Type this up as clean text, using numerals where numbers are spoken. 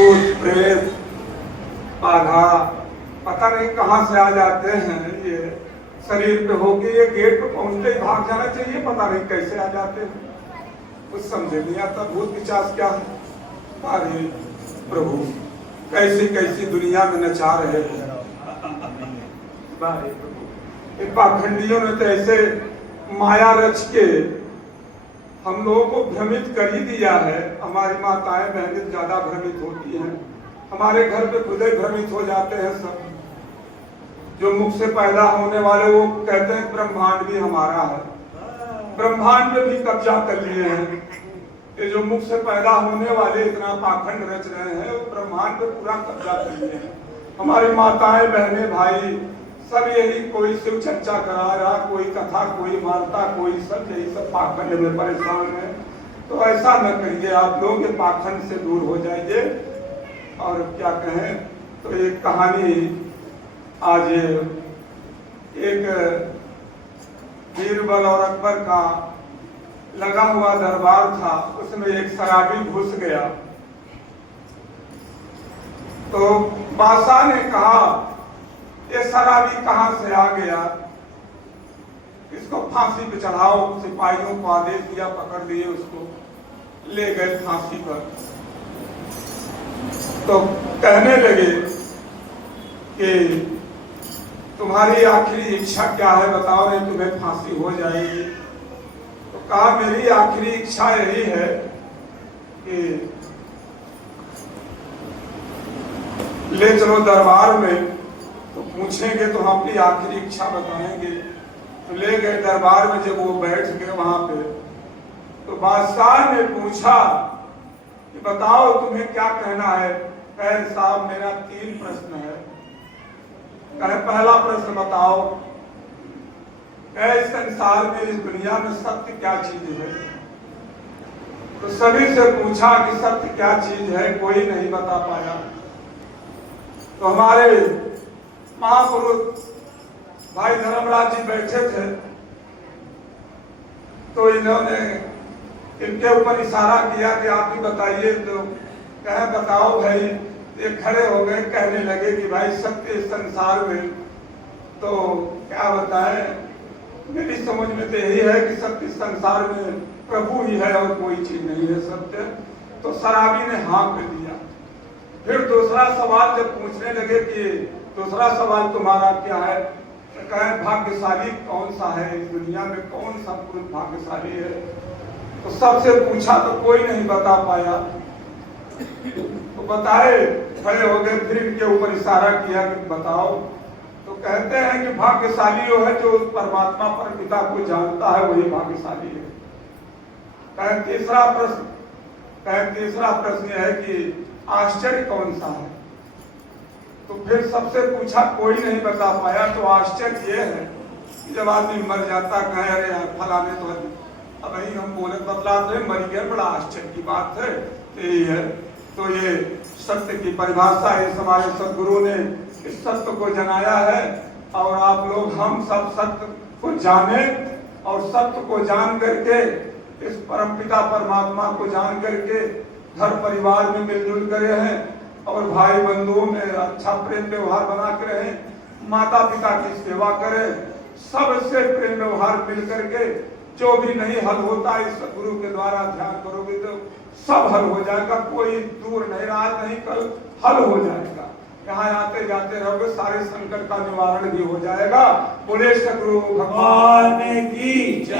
भूत प्रेत बाधा पता नहीं कहां से आ जाते हैं। ये शरीर पे होके ये गेट पे पहुंचते ही भाग जाना चाहिए, पता नहीं कैसे आ जाते हैं, कुछ समझे नहीं आता। भूत पिशाच क्या है? अरे प्रभु कैसी कैसी दुनिया में नचा रहे हैं। प्रभु इन पाखंडियों ने तो ऐसे माया रच के हम लोगों को भ्रमित कर ही दिया है। हमारी माताएं बहनें ज्यादा भ्रमित होती हैं, हमारे घर पे खुद ही भ्रमित हो जाते हैं सब। जो मुख से पैदा होने वाले वो कहते हैं ब्रह्मांड भी हमारा है, ब्रह्मांड पे भी कब्जा कर लिए हैं। ये जो मुख से पैदा होने वाले इतना पाखंड रच रहे हैं, वो ब्रह्मांड पे पूरा कब्जा कर लिए हैं। हमारी माताएं बहनें भाई सब यही, कोई शिव चर्चा करा रहा, कोई कथा, कोई वार्ता, कोई सब यही सब पाखंड में परेशान है। तो ऐसा न करिए, आप लोग ये पाखंड से दूर हो जाइए। और क्या कहें, तो एक कहानी आज एक बीरबल और अकबर का लगा हुआ दरबार था, उसमें एक शराबी घुस गया। तो बादशाह ने कहा ये शराबी कहां से आ गया, इसको फांसी पे चढ़ाओ। सिपाहियों को आदेश दिया, पकड़ लिए, उसको ले गए फांसी पर। तो कहने लगे कि तुम्हारी आखिरी इच्छा क्या है बताओ, नहीं तुम्हें फांसी हो जाएगी। तो कहा मेरी आखिरी इच्छा यही है कि ले चलो दरबार में, तो पूछेंगे तो हम अपनी आखिरी इच्छा बताएंगे। तो ले गए दरबार में, जब वो बैठ गए वहां पे, तो बादशाह ने पूछा कि बताओ तुम्हें क्या कहना है। कहे साहब मेरा 3 प्रश्न है। कहे पहला प्रश्न बताओ, कहे संसार में इस दुनिया में सत्य क्या चीज है। तो सभी से पूछा कि सत्य क्या चीज है, कोई नहीं बता पाया। तो हमारे महापुरुष भाई धर्मराज जी बैठे थे, तो इन्होंने इनके ऊपर इशारा किया कि आप भी बताइए। तो कहे बताओ भाई। ये खड़े हो गए, कहने लगे कि भाई सत्य संसार में तो क्या बताएं, मेरी समझ में तो यही है कि सत्य संसार में प्रभु ही है और कोई चीज नहीं है सत्य। तो शराबी ने हाँ कर दिया। फिर दूसरा सवाल जब पूछने लगे कि दूसरा सवाल तुम्हारा क्या है, तो कहे भाग्यशाली कौन सा है इस दुनिया में, कौन सा पुरुष भाग्यशाली है। तो सबसे पूछा तो कोई नहीं बता पाया। तो बताए, खड़े हो गए, फिर इनके ऊपर इशारा किया कि बताओ। तो कहते हैं कि भाग्यशाली वो है जो उस परमात्मा परमपिता को जानता है, वही भाग्यशाली है। कहे तीसरा प्रश्न है कि आश्चर्य कौन सा है। तो फिर सबसे पूछा, कोई नहीं बता पाया। तो आश्चर्य ये है कि जब आदमी मर जाता, कहे अरे यार फलाने तो अब ही हम बोले बतलाते मर गए, बड़ा आश्चर्य की बात है। यही है। तो ये सत्य की परिभाषा है, हमारे सदगुरु ने इस सत्य को जनाया है। और आप लोग हम सब सत्य को जाने, और सत्य को जान करके इस परमपिता परमात्मा को जान करके घर परिवार में मिलजुल कर रहे, और भाई बंधुओं में अच्छा प्रेम व्यवहार बना के रहे, माता पिता की सेवा करें, सबसे प्रेम व्यवहार मिल करके। जो भी नहीं हल होता इस गुरु के द्वारा ध्यान करोगे तो सब हल हो जाएगा। कोई दूर नहीं, रात नहीं कल हल हो जाएगा। यहाँ आते जाते रहोगे, सारे संकट का निवारण भी हो जाएगा। बोले सदगुरु भगवान की जय।